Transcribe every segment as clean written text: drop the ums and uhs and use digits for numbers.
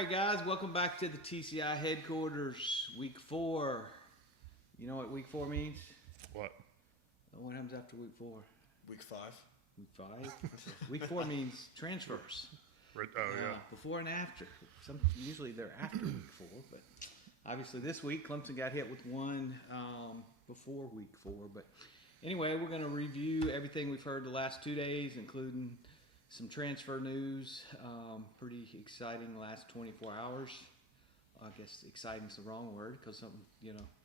right, guys, welcome back to the TCI headquarters. Week 4. You know what week 4 means? What? What happens after week 4? Week 5. Week 5? Week 4 means transfers. Yeah. Before and after. Usually they're after week 4, but obviously this week Clemson got hit with one before week 4. But anyway, we're going to review everything we've heard the last 2 days, including some transfer news. Pretty exciting last 24 hours. I guess exciting is the wrong word because some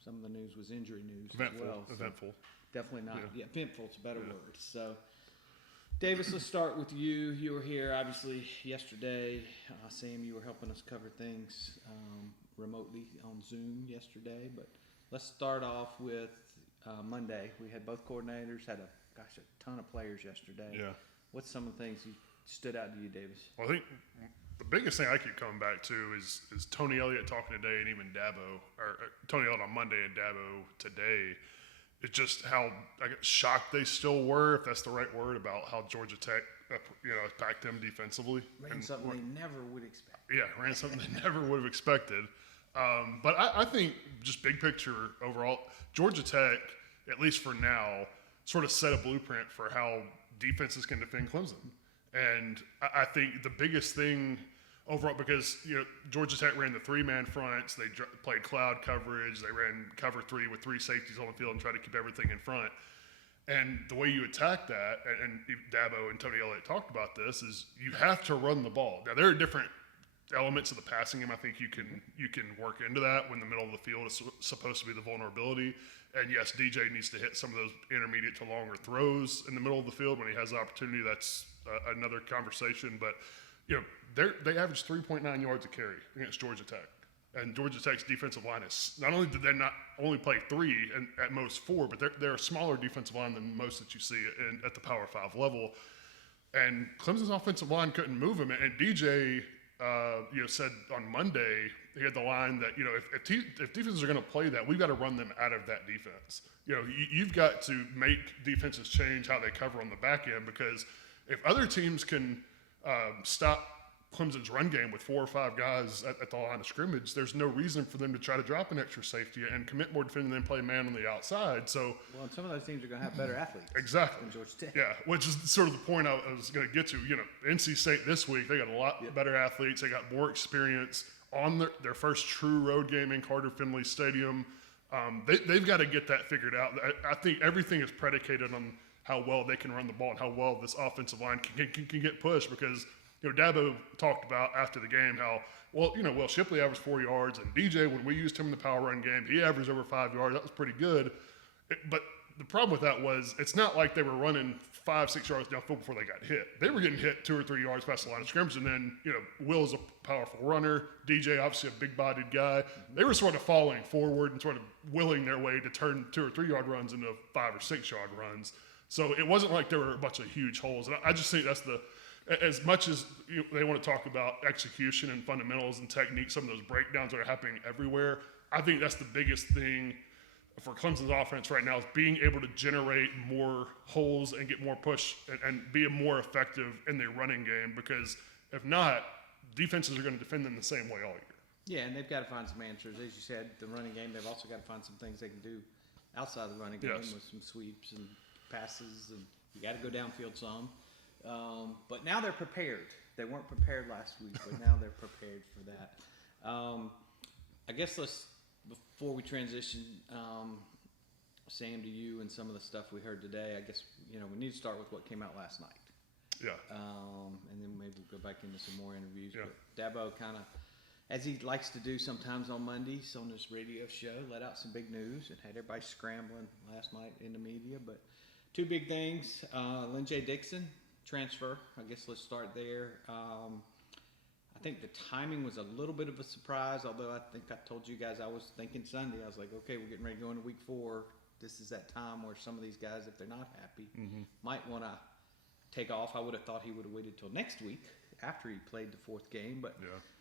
of the news was injury news Eventful. as well. So Eventful. definitely not. Yeah. Eventful is a better word. So, Davis, let's start with you. You were here obviously yesterday. Sam, you were helping us cover things remotely on Zoom yesterday. But let's start off with Monday. We had both coordinators. Had a ton of players yesterday. Yeah. What's some of the things you stood out to you, Davis? Well, I think the biggest thing I keep coming back to is Tony Elliott talking today, and even Dabo, or Tony Elliott on Monday and Dabo today. It's just how shocked they still were, if that's the right word, about how Georgia Tech, attacked them defensively. Ran something they never would expect. Yeah, ran something they never would have expected. But I think just big picture overall, Georgia Tech, at least for now, sort of set a blueprint for how defenses can defend Clemson. And I think the biggest thing overall, because Georgia Tech ran the 3-man fronts, they played cloud coverage, they ran cover 3 with 3 safeties on the field and tried to keep everything in front. And the way you attack that, and Dabo and Tony Elliott talked about this, is you have to run the ball. Now there are different elements of the passing game. I think you can work into that when the middle of the field is supposed to be the vulnerability. And yes, DJ needs to hit some of those intermediate to longer throws in the middle of the field when he has the opportunity. That's another conversation. But they average 3.9 yards a carry against Georgia Tech. And Georgia Tech's defensive line is not only did they not only play 3 and at most 4, but they're a smaller defensive line than most that you see at the Power 5 level. And Clemson's offensive line couldn't move him. And DJ said on Monday, he had the line that, if defenses are going to play that, we've got to run them out of that defense. You've got to make defenses change how they cover on the back end, because if other teams can stop Clemson's run game with 4 or 5 guys at the line of scrimmage, there's no reason for them to try to drop an extra safety and commit more defending than play man on the outside. So, Well, and some of those teams are going to have better athletes. Exactly. Than Georgia Tech. Yeah, which is sort of the point I was going to get to. NC State this week, they got a lot better athletes. They got more experience on their first true road game in Carter Finley Stadium. They've got to get that figured out. I think everything is predicated on how well they can run the ball and how well this offensive line can get pushed, because Dabo talked about after the game how, Will Shipley averaged 4 yards, and DJ, when we used him in the power run game, he averaged over 5 yards. That was pretty good. But the problem with that was it's not like they were running 5-6 yards downfield before they got hit. They were getting hit 2 or 3 yards past the line of scrimmage, and then, Will's a powerful runner. DJ, obviously a big-bodied guy. They were sort of falling forward and sort of willing their way to turn 2 or 3 yard runs into 5 or 6 yard runs. So it wasn't like there were a bunch of huge holes. And I just think that's as much as they want to talk about execution and fundamentals and technique, some of those breakdowns that are happening everywhere, I think that's the biggest thing for Clemson's offense right now, is being able to generate more holes and get more push and be more effective in their running game, because if not, defenses are going to defend them the same way all year. Yeah, and they've got to find some answers. As you said, the running game, they've also got to find some things they can do outside the running game with some sweeps and passes, and you got to go downfield some. But now they're prepared. They weren't prepared last week, but now they're prepared for that. I guess before we transition, Sam, to you and some of the stuff we heard today, I guess, we need to start with what came out last night. Yeah. And then maybe we'll go back into some more interviews. Yeah. But Dabo kind of, as he likes to do sometimes on Mondays on this radio show, let out some big news and had everybody scrambling last night in the media. But 2 big things. Lynn J. Dixon, transfer. I guess let's start there. I think the timing was a little bit of a surprise, although I think I told you guys I was thinking Sunday. I was like, okay, we're getting ready to go into week 4. This is that time where some of these guys, if they're not happy, might want to take off. I would have thought he would have waited till next week after he played the 4th game, but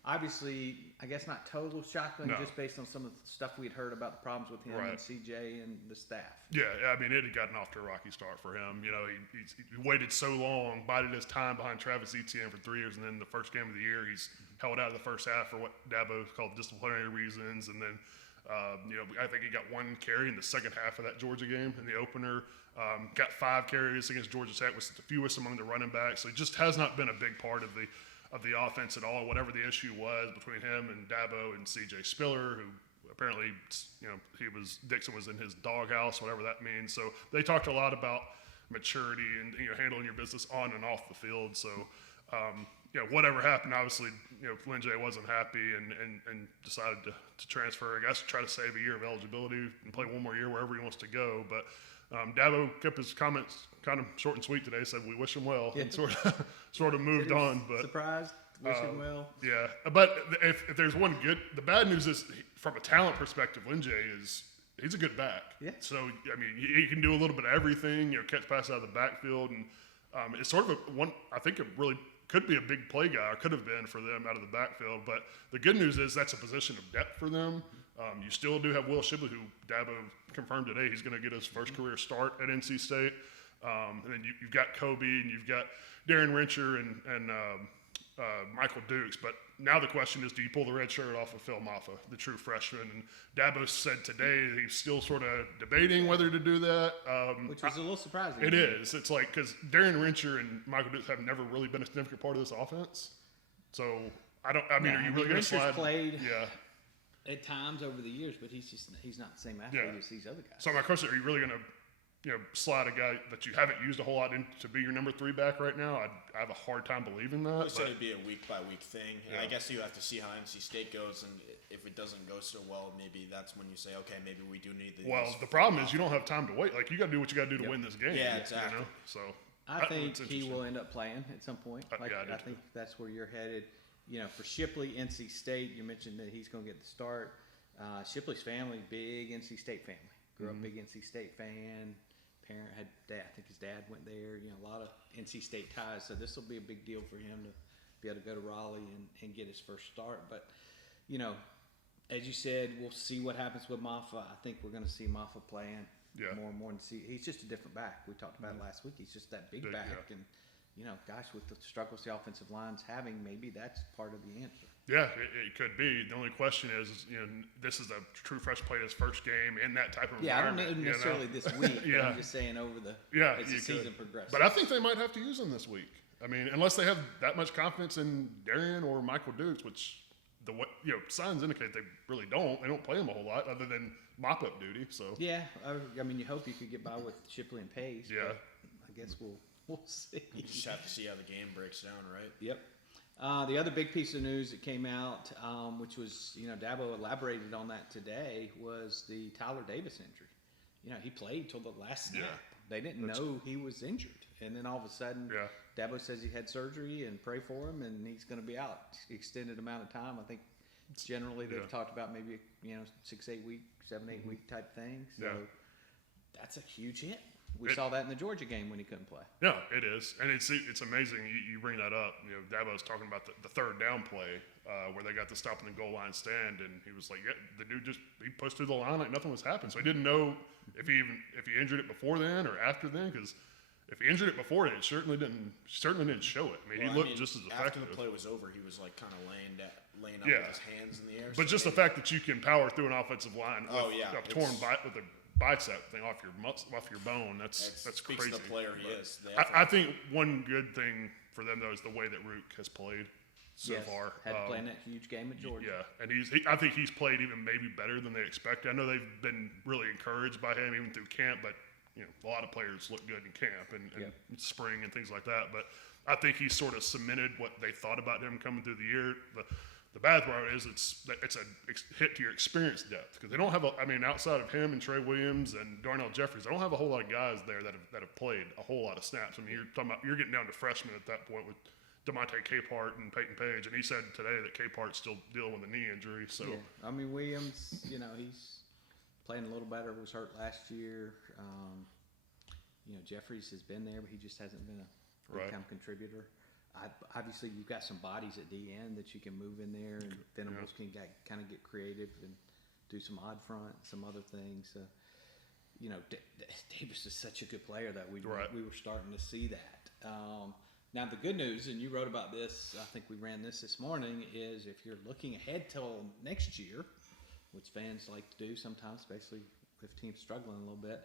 obviously, I guess not total shotgun, No. just based on some of the stuff we'd heard about the problems with him Right. and CJ and the staff. Yeah, I mean, it had gotten off to a rocky start for him. You know, he waited so long, bided his time behind Travis Etienne for 3 years, and then the first game of the year, he's held out of the first half for what Dabo called disciplinary reasons. And then, you know, I think he got 1 carry in the second half of that Georgia game in the opener. Got 5 carries against Georgia Tech, was the fewest among the running backs. So he just has not been a big part of the offense at all. Whatever the issue was between him and Dabo and C.J. Spiller, who apparently, you know, Dixon was in his doghouse, whatever that means. So they talked a lot about maturity and, you know, handling your business on and off the field. So, you know, whatever happened, obviously, you know, Lynn J wasn't happy and decided to transfer, I guess, try to save a year of eligibility and play 1 more year wherever he wants to go. But Dabo kept his comments kind of short and sweet today, said we wish him well, and sort of moved on. But surprised, wish him well. Yeah, but if there's one good, the bad news is from a talent perspective, Lynn J he's a good back. Yeah. So I mean, he can do a little bit of everything. You know, catch passes out of the backfield, and it's sort of I think it really could be a big play guy, or could have been for them out of the backfield. But the good news is that's a position of depth for them. You still do have Will Shipley, who Dabo confirmed today he's going to get his first career start at NC State. And then you've got Kobe, and you've got Darren Rencher and Michael Dukes. But now the question is, do you pull the red shirt off of Phil Maffa, the true freshman? And Dabo said today that he's still sort of debating whether to do that. Which was a little surprising. It is. It's like, because Darren Rencher and Michael Dukes have never really been a significant part of this offense. So are you really going to slide? Played Yeah. at times over the years, but he's not the same athlete as these other guys. So my question: are you really going to, you know, slide a guy that you haven't used a whole lot in to be your number 3 back right now? I have a hard time believing that. I said it'd be a week by week thing. Yeah. I guess you have to see how NC State goes, and if it doesn't go so well, maybe that's when you say, okay, maybe we do need the. Well, the problem is you don't have time to wait. Like, you got to do what you got to do to win this game. Yeah, exactly. You know? So I think it's he interesting. will end up playing at some point. Yeah, I do I too. think that's where you're headed. You know, for Shipley, NC State, you mentioned that he's going to get the start. Shipley's family, big NC State family. Grew up big NC State fan. Parent had dad. I think his dad went there. You know, a lot of NC State ties. So this will be a big deal for him to be able to go to Raleigh and get his first start. But, you know, as you said, we'll see what happens with Maffa. I think we're going to see Maffa playing more and more. And see, he's just a different back. We talked about it last week. He's just that big back. yeah. And, you know, gosh, with the struggles the offensive line's having, maybe that's part of the answer. Yeah, it could be. The only question is, you know, this is a true freshman played his first game in that type of environment. I don't know necessarily this week. But I'm just saying over the as the season progresses. But I think they might have to use him this week. I mean, unless they have that much confidence in Darian or Michael Dukes, which signs indicate they really don't. They don't play him a whole lot other than mop-up duty. So yeah, I mean, you hope you could get by with Shipley and Pace. Yeah. But I guess we'll see. You just have to see how the game breaks down, right? Yep. The other big piece of news that came out, which was, you know, Dabo elaborated on that today, was the Tyler Davis injury. You know, he played till the last snap. Yeah. They didn't know he was injured. And then all of a sudden, Dabo says he had surgery and pray for him, and he's going to be out extended amount of time. I think generally they've talked about maybe, 6-8 week, 7-8 week type thing. So that's a huge hit. We saw that in the Georgia game when he couldn't play. Yeah, it is, and it's amazing you bring that up. You know, Dabo's talking about the third down play where they got the stop in the goal line stand, and he was like, "Yeah, the dude he pushed through the line like nothing was happening." So he didn't know if he injured it before then or after then, because if he injured it before then, it certainly didn't show it. I mean, he looked just as effective. After the play was over, he was like kind of laying up with his hands in the air. But just the fact that you can power through an offensive line with a torn with a bicep thing off your bone, that's speaks crazy. to the player he is. I think one good thing for them though is the way that Rook has played so far. Had to play in that huge game at Georgia. Yeah, and I think he's played even maybe better than they expected. I know they've been really encouraged by him even through camp, but a lot of players look good in camp and spring and things like that. But I think he's sort of cemented what they thought about him coming through the year. The bad part is it's a hit to your experience depth, because they don't have outside of him and Trey Williams and Darnell Jeffries, they don't have a whole lot of guys there that have played a whole lot of snaps. I mean, you're getting down to freshmen at that point with DeMonte Capehart and Peyton Page, and he said today that Capehart's still dealing with a knee injury. So I mean, Williams, he's playing a little better. Was hurt last year. Jeffries has been there, but he just hasn't been a big time contributor. obviously you've got some bodies at DN that you can move in there, and Venables can kind of get creative and do some odd front, some other things. Davis is such a good player that we were starting to see that. Now the good news, and you wrote about this, I think we ran this morning, is if you're looking ahead till next year, which fans like to do sometimes, especially if teams struggling a little bit,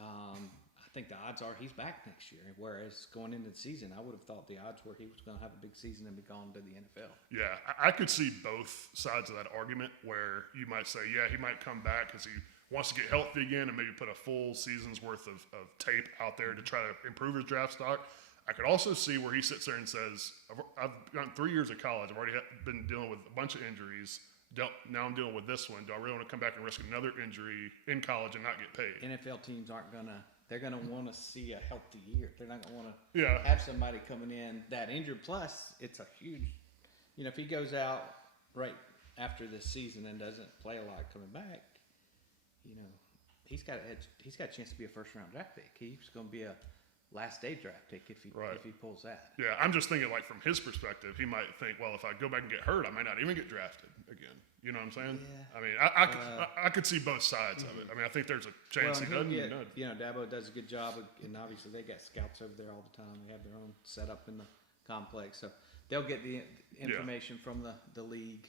I think the odds are he's back next year. Whereas going into the season, I would have thought the odds were he was going to have a big season and be gone to the NFL. Yeah, I could see both sides of that argument where you might say, yeah, he might come back because he wants to get healthy again and maybe put a full season's worth of tape out there to try to improve his draft stock. I could also see where he sits there and says, I've gotten 3 years of college. I've already been dealing with a bunch of injuries. Now I'm dealing with this one. Do I really want to come back and risk another injury in college and not get paid? NFL teams aren't going to – they're going to want to see a healthy year. They're not going to want to have somebody coming in that injured. Plus, it's a huge – if he goes out right after this season and doesn't play a lot coming back, he's got a chance to be a first-round draft pick. He's going to be a last day draft pick if he pulls that. Yeah, I'm just thinking from his perspective, he might think, well, if I go back and get hurt, I might not even get drafted again. You know what I'm saying? Yeah. I mean, I could see both sides of it. I mean, I think there's a chance he doesn't. Dabo does a good job, and obviously they got scouts over there all the time. They have their own setup in the complex, so they'll get the information from the league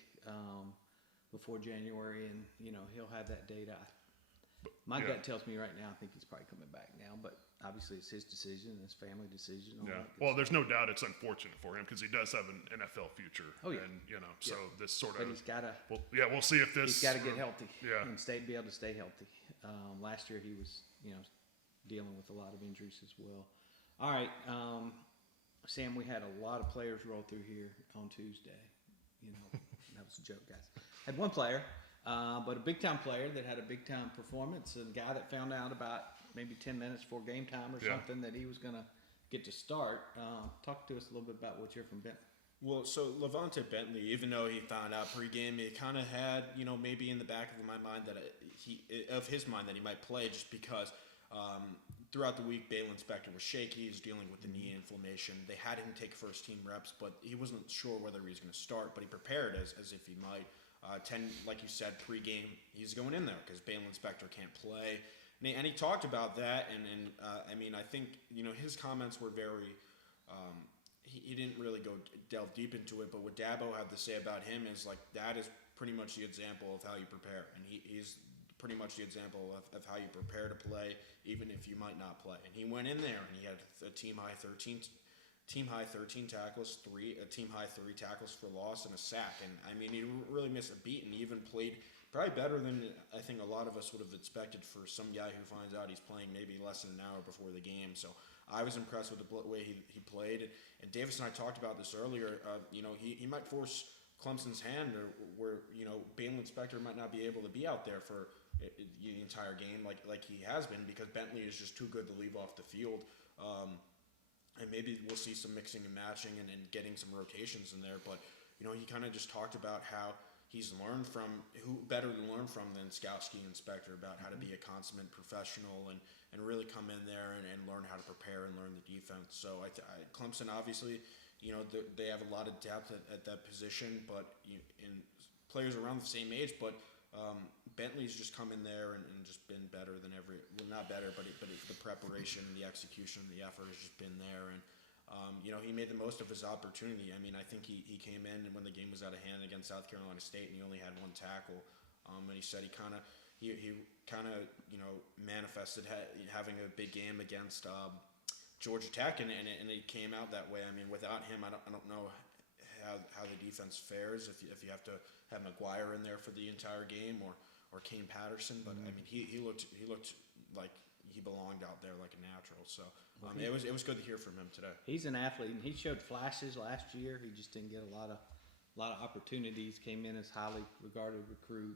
before January, and he'll have that data. My gut tells me right now, I think he's probably coming back now, but obviously it's his decision, his family decision. Well, there's no doubt it's unfortunate for him because he does have an NFL future. Oh yeah. And so this sort of. But he's got to. Well, we'll see if this. He's got to get healthy. Yeah. And be able to stay healthy. Last year he was, dealing with a lot of injuries as well. All right, Sam, we had a lot of players roll through here on Tuesday. That was a joke, guys. Had one player. But a big-time player that had a big-time performance, and a guy that found out about maybe 10 minutes before game time or something that he was going to get to start. Talk to us a little bit about what you're from Bentley. Well, so Levante Bentley, even though he found out pregame, it kind of had, maybe in the back of my mind that he might play just because throughout the week, Balin Spector was shaky. He was dealing with the knee inflammation. They had him take first-team reps, but he wasn't sure whether he was going to start, but he prepared as if he might. 10, like you said, pregame, he's going in there because Balin Spector can't play. And he talked about that, and I mean, I think, his comments were very, he didn't really delve deep into it, but what Dabo had to say about him is, that is pretty much the example of how you prepare. And he's pretty much the example of how you prepare to play, even if you might not play. And he went in there, and he had a team-high 13 tackles, a team-high 3 tackles for loss, and a sack. And, I mean, he really missed a beat, and he even played probably better than I think a lot of us would have expected for some guy who finds out he's playing maybe less than an hour before the game. So I was impressed with the way he played. And Davis and I talked about this earlier. He might force Clemson's hand, or where, Balin Spector might not be able to be out there for the entire game like he has been, because Bentley is just too good to leave off the field. And maybe we'll see some mixing and matching and getting some rotations in there. But, he kind of just talked about how he's learned from, who better to learn from than Skowski and Spector, about how to be a consummate professional and really come in there and learn how to prepare and learn the defense. So Clemson, obviously, they have a lot of depth at that position, but in players around the same age. But Bentley's just come in there and just been better than not better, but the preparation, the execution, the effort has just been there. And, he made the most of his opportunity. I mean, I think he came in, and when the game was out of hand against South Carolina State, and he only had 1 tackle, and he said he kind of manifested having a big game against Georgia Tech, and it came out that way. I mean, without him, I don't know how the defense fares if you have to have McGuire in there for the entire game, or Kane Patterson. But I mean, he looked like he belonged out there like a natural. So it was good to hear from him today. He's an athlete, and he showed flashes last year. He just didn't get a lot of opportunities. Came in as highly regarded recruit.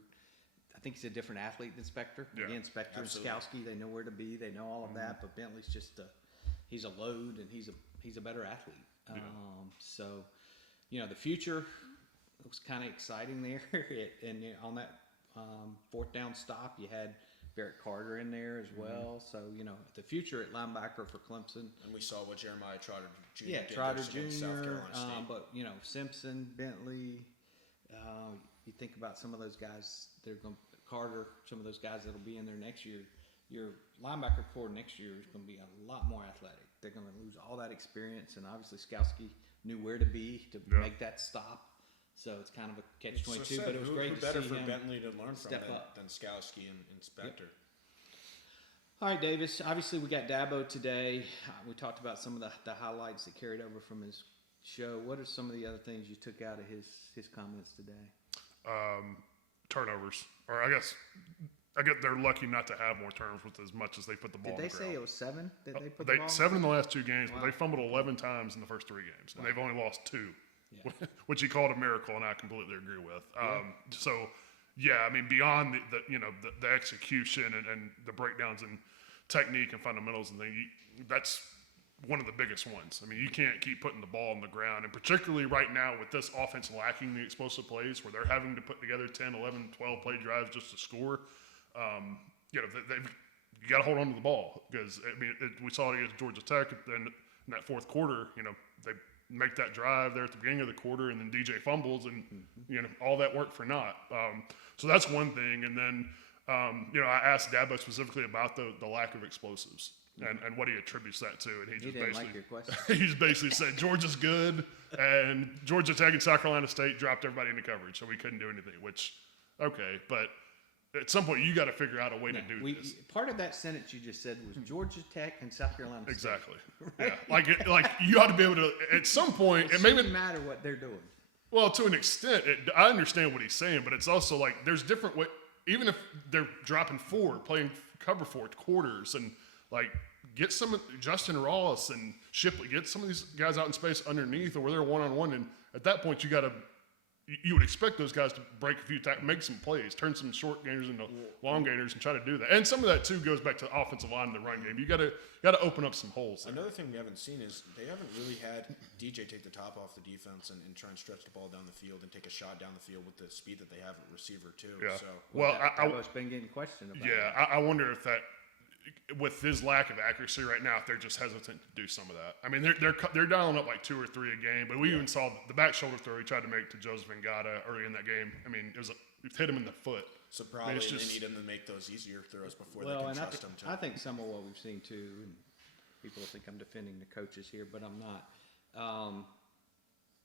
I think he's a different athlete than Spector. Yeah, again, Spector and Skowski, they know where to be. They know all of that. But Bentley's just he's a load, and he's a better athlete. So, the future looks kind of exciting there. And on that 4th down stop, you had Barrett Carter in there as well. So, the future at linebacker for Clemson. And we saw what Jeremiah Trotter Jr. Yeah, did Trotter against South Jr., Carolina State. but, Simpson, Bentley, you think about some of those guys, Carter, some of those guys that'll be in there next year. Your linebacker core next year is going to be a lot more athletic. They're going to lose all that experience, and obviously Skowski knew where to be to make that stop. So it's kind of a catch-22, but it was great to see him better for Bentley to learn from up. than Skowski and Spector. Yep. All right, Davis. Obviously, we got Dabo today. We talked about some of the highlights that carried over from his show. What are some of the other things you took out of his comments today? Turnovers, or I guess they're lucky not to have more turnovers with as much as they put the ball. Did they say it was 7 that they put the ball? 7 in the last 2 games, Wow. but they fumbled 11 times in the first 3 games, and they've only lost 2, Yeah. which he called a miracle, and I completely agree with. So, yeah, I mean, beyond the execution and the breakdowns in technique and fundamentals and things, that's one of the biggest ones. I mean, you can't keep putting the ball on the ground, and particularly right now with this offense lacking the explosive plays where they're having to put together 10, 11, 12 play drives just to score. You got to hold on to the ball because we saw it against Georgia Tech. Then in that fourth quarter, they make that drive there at the beginning of the quarter, and then DJ fumbles, and all that work for naught. So that's one thing. And then I asked Dabo specifically about the lack of explosives and what he attributes that to, and he didn't like your question. he just basically said Georgia's good, and Georgia Tech and South Carolina State dropped everybody into coverage, so we couldn't do anything. Which, okay, but at some point, you got to figure out a way to do this. Part of that sentence you just said was Georgia Tech and South Carolina State. Exactly. Right? Yeah. Like you ought to be able to, at some point, It doesn't matter what they're doing. Well, to an extent, I understand what he's saying, but it's also like there's different ways. Even if they're dropping 4, playing cover 4 quarters, and like get some Justin Ross and Shipley, get some of these guys out in space underneath, or where they're one-on-one, and at that point, you would expect those guys to break a few tackles, make some plays, turn some short gainers into long gainers, and try to do that. And some of that too goes back to the offensive line in the run game. You got to open up some holes there. Another thing we haven't seen is they haven't really had DJ take the top off the defense and try and stretch the ball down the field and take a shot down the field with the speed that they have at receiver too. Yeah. So Dabo's been getting questioned about. Yeah, I wonder if that, with his lack of accuracy right now, if they're just hesitant to do some of that. I mean, they're dialing up like 2 or 3 a game, but we even saw the back shoulder throw he tried to make to Joseph Ngata early in that game. I mean, it hit him in the foot. So probably they need him to make those easier throws before they can trust him to. I think some of what we've seen too, and people think I'm defending the coaches here, but I'm not.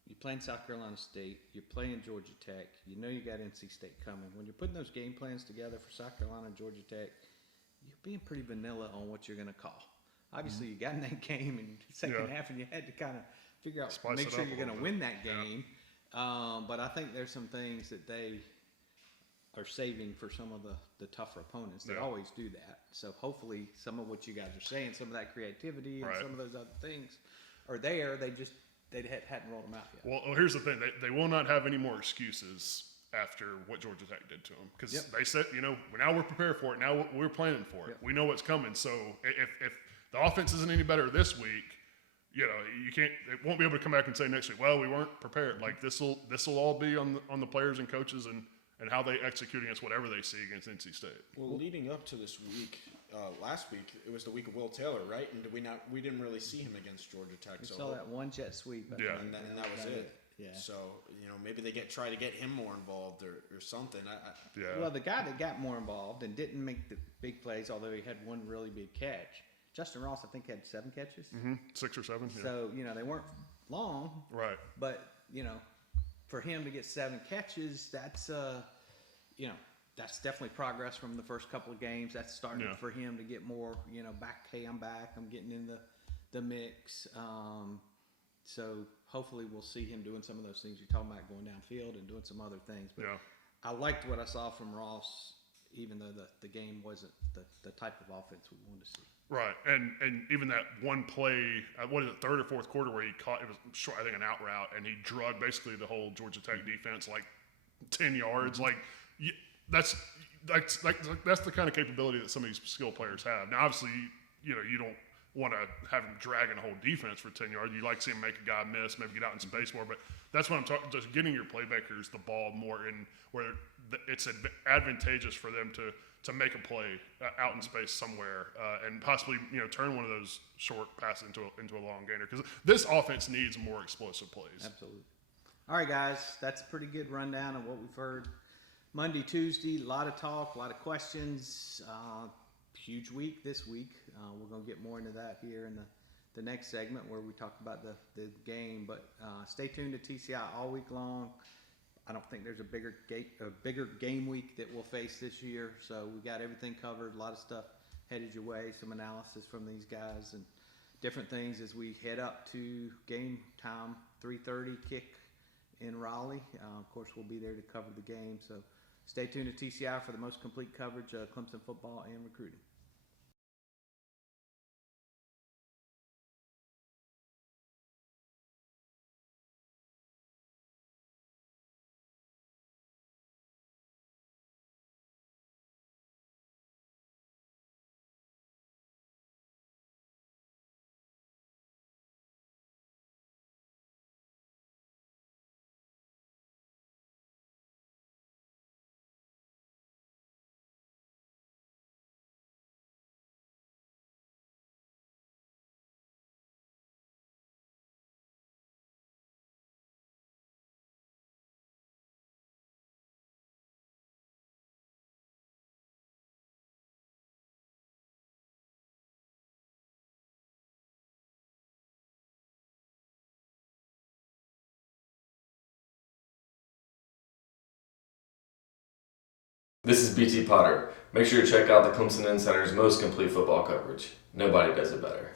You're playing South Carolina State. You're playing Georgia Tech. You know you got NC State coming. When you're putting those game plans together for South Carolina and Georgia Tech, you're being pretty vanilla on what you're going to call. Obviously, you got in that game in the second half, and you had to kind of figure out, make sure you're going to win that game. Yeah. But I think there's some things that they are saving for some of the tougher opponents. They always do that. So hopefully, some of what you guys are saying, some of that creativity and some of those other things are there. They hadn't rolled them out yet. Well, here's the thing: they will not have any more excuses after what Georgia Tech did to them, because they said, now we're prepared for it. Now we're planning for it. We know what's coming. So if the offense isn't any better this week, you can't. It won't be able to come back and say next week, well, we weren't prepared. Like this will all be on the players and coaches and how they execute against whatever they see against NC State. Well, leading up to this week, last week it was the week of Will Taylor, right? And we didn't really see him against Georgia Tech. We saw that one jet sweep. And that was it. Yeah. So maybe they try to get him more involved or something. Well, the guy that got more involved and didn't make the big plays, although he had one really big catch, Justin Ross, I think, had 7 catches. 6 or 7. Yeah. So they weren't long. Right. But for him to get 7 catches, that's that's definitely progress from the first couple of games. That's starting for him to get more back. Hey, I'm back. I'm getting in the mix. So hopefully we'll see him doing some of those things you're talking about, going downfield and doing some other things. But I liked what I saw from Ross, even though the game wasn't the type of offense we wanted to see. Right, and even that one play, what is it, third or fourth quarter, where he caught, it was short, I think an out route, and he drug basically the whole Georgia Tech defense like 10 yards. Like that's the kind of capability that some of these skill players have. Now, obviously, you don't want to have him dragging a whole defense for 10 yards. You like seeing him make a guy miss, maybe get out in space more. But that's what I'm talking. Just getting your playmakers the ball more in where it's advantageous for them to make a play out in space somewhere and possibly turn one of those short passes into a long gainer, because this offense needs more explosive plays. Absolutely. All right, guys, that's a pretty good rundown of what we've heard Monday, Tuesday. A lot of talk, a lot of questions. Huge week this week. We're going to get more into that here in the next segment where we talk about the game. But stay tuned to TCI all week long. I don't think there's a bigger game week that we'll face this year. So we got everything covered. A lot of stuff headed your way. Some analysis from these guys and different things as we head up to game time. 3:30 kick in Raleigh. Of course, we'll be there to cover the game. So stay tuned to TCI for the most complete coverage of Clemson football and recruiting. This is BT Potter. Make sure to check out the Clemson Insider's most complete football coverage. Nobody does it better.